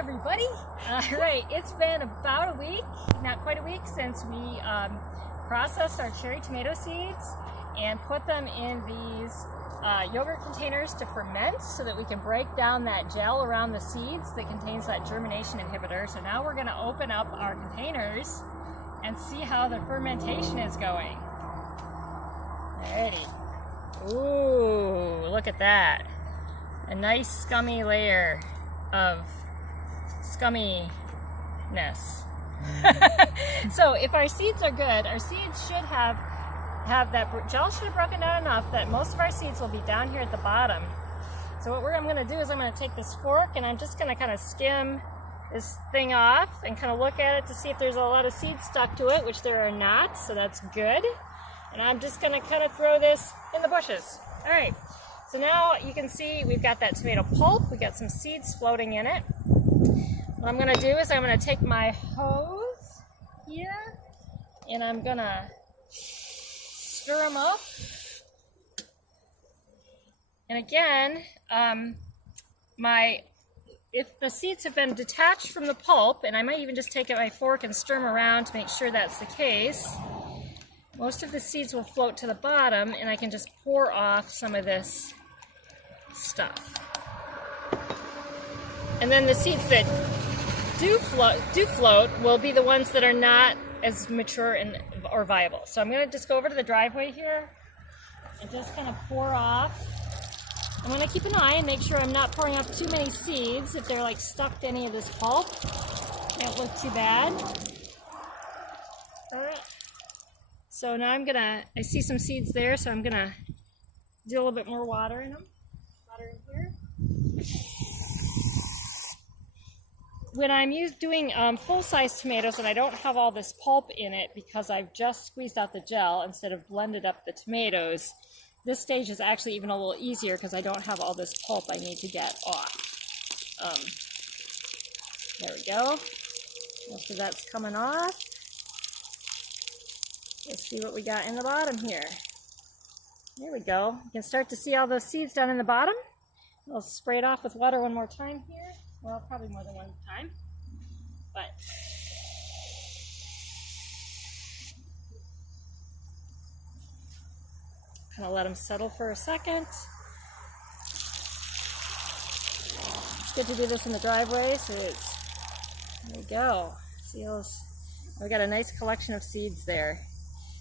everybody. All right, it's been about a week, not quite a week, since we processed our cherry tomato seeds and put them in these yogurt containers to ferment so that we can break down that gel around the seeds that contains that germination inhibitor. So now we're going to open up our containers and see how the fermentation is going. Alrighty. Ooh, look at that. A nice scummy layer of scumminess. So if our seeds are good, our seeds should have that gel should have broken down enough that most of our seeds will be down here at the bottom. So what I'm going to do is I'm going to take this fork and I'm just going to kind of skim this thing off and kind of look at it to see if there's a lot of seeds stuck to it, which there are not, so that's good. And I'm just going to kind of throw this in the bushes. All right. So now you can see we've got that tomato pulp. We got some seeds floating in it. What I'm going to do is I'm going to take my hose here and I'm going to stir them up. And again, if the seeds have been detached from the pulp, and I might even just take my fork and stir them around to make sure that's the case, most of the seeds will float to the bottom and I can just pour off some of this stuff. And then the seeds that do float will be the ones that are not as mature or viable. So I'm going to just go over to the driveway here and just kind of pour off. I'm going to keep an eye and make sure I'm not pouring up too many seeds. If they're like stuck to any of this pulp, can't look too bad. All right. So now I see some seeds there, so I'm gonna do a little bit more water in them. Water in here. When I'm doing full-size tomatoes and I don't have all this pulp in it because I've just squeezed out the gel instead of blended up the tomatoes, this stage is actually even a little easier because I don't have all this pulp I need to get off. There we go. Most of that's coming off. Let's see what we got in the bottom here. There we go. You can start to see all those seeds down in the bottom. I'll spray it off with water one more time here. Well, probably more than one time. But kind of let them settle for a second. It's good to do this in the driveway, so there we go. See those? We got a nice collection of seeds there.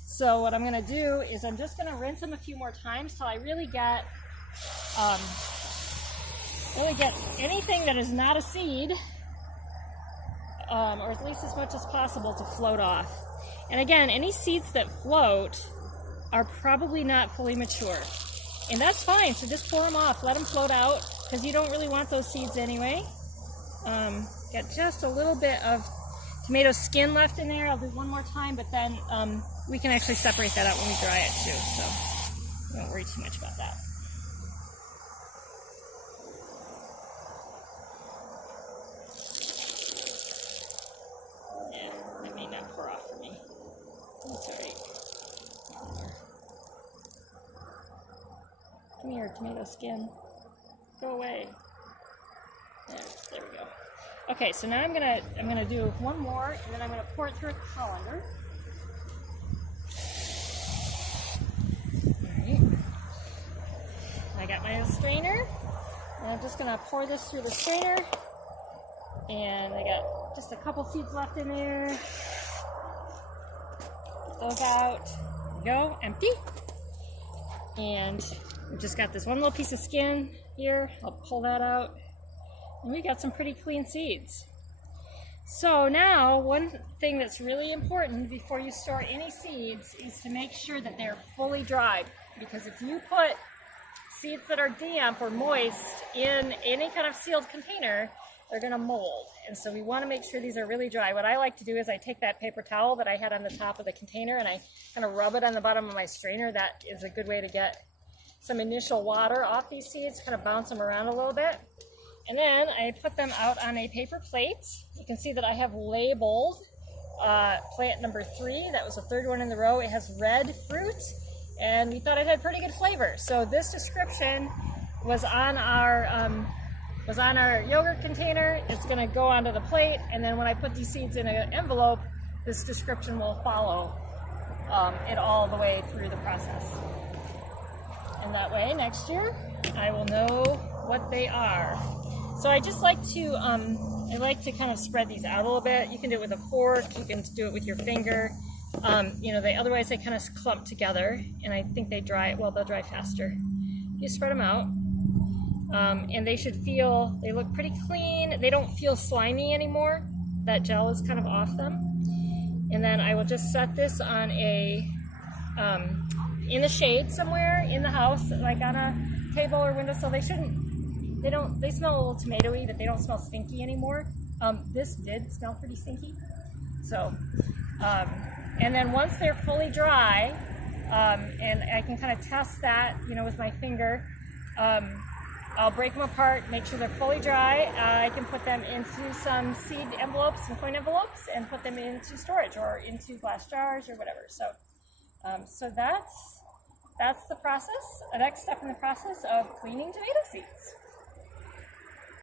So what I'm going to do is I'm just going to rinse them a few more times till I really get anything that is not a seed, or at least as much as possible, to float off. And again, any seeds that float are probably not fully mature. And that's fine, so just pour them off, let them float out, because you don't really want those seeds anyway. Got just a little bit of tomato skin left in there. I'll do one more time, but then we can actually separate that out when we dry it too, so don't worry too much about that. Yeah, that may not pour off for me. That's alright. Come here, tomato skin. Go away. There we go. Okay, so now I'm gonna do one more, and then I'm gonna pour it through a colander. All right. I got my strainer, and I'm just gonna pour this through the strainer. And I got just a couple seeds left in there. Get those out. There we go, empty. And we've just got this one little piece of skin here. I'll pull that out. And we got some pretty clean seeds. So now, one thing that's really important before you store any seeds is to make sure that they're fully dried. Because if you put seeds that are damp or moist in any kind of sealed container, they're going to mold. And so we want to make sure these are really dry. What I like to do is I take that paper towel that I had on the top of the container and I kind of rub it on the bottom of my strainer. That is a good way to get some initial water off these seeds, kind of bounce them around a little bit. And then I put them out on a paper plate. You can see that I have labeled plant number 3. That was the third one in the row. It has red fruit, and we thought it had pretty good flavor. So this description was on our was on our yogurt container. It's going to go onto the plate, and then when I put these seeds in an envelope, this description will follow it all the way through the process. And that way, next year, I will know what they are. So I just like to, I like to kind of spread these out a little bit. You can do it with a fork, you can do it with your finger. You know, otherwise they kind of clump together, and I think they dry, well, they'll dry faster. You spread them out, and they should feel, they look pretty clean. They don't feel slimy anymore. That gel is kind of off them. And then I will just set this on a, in the shade somewhere in the house, like on a table or windowsill. They shouldn't, they smell a little tomatoey, but they don't smell stinky anymore. This did smell pretty stinky. So, and then once they're fully dry, and I can kind of test that, you know, with my finger, I'll break them apart, make sure they're fully dry. I can put them into some seed envelopes, some coin envelopes, and put them into storage or into glass jars or whatever. So, so that's the process, the next step in the process of cleaning tomato seeds.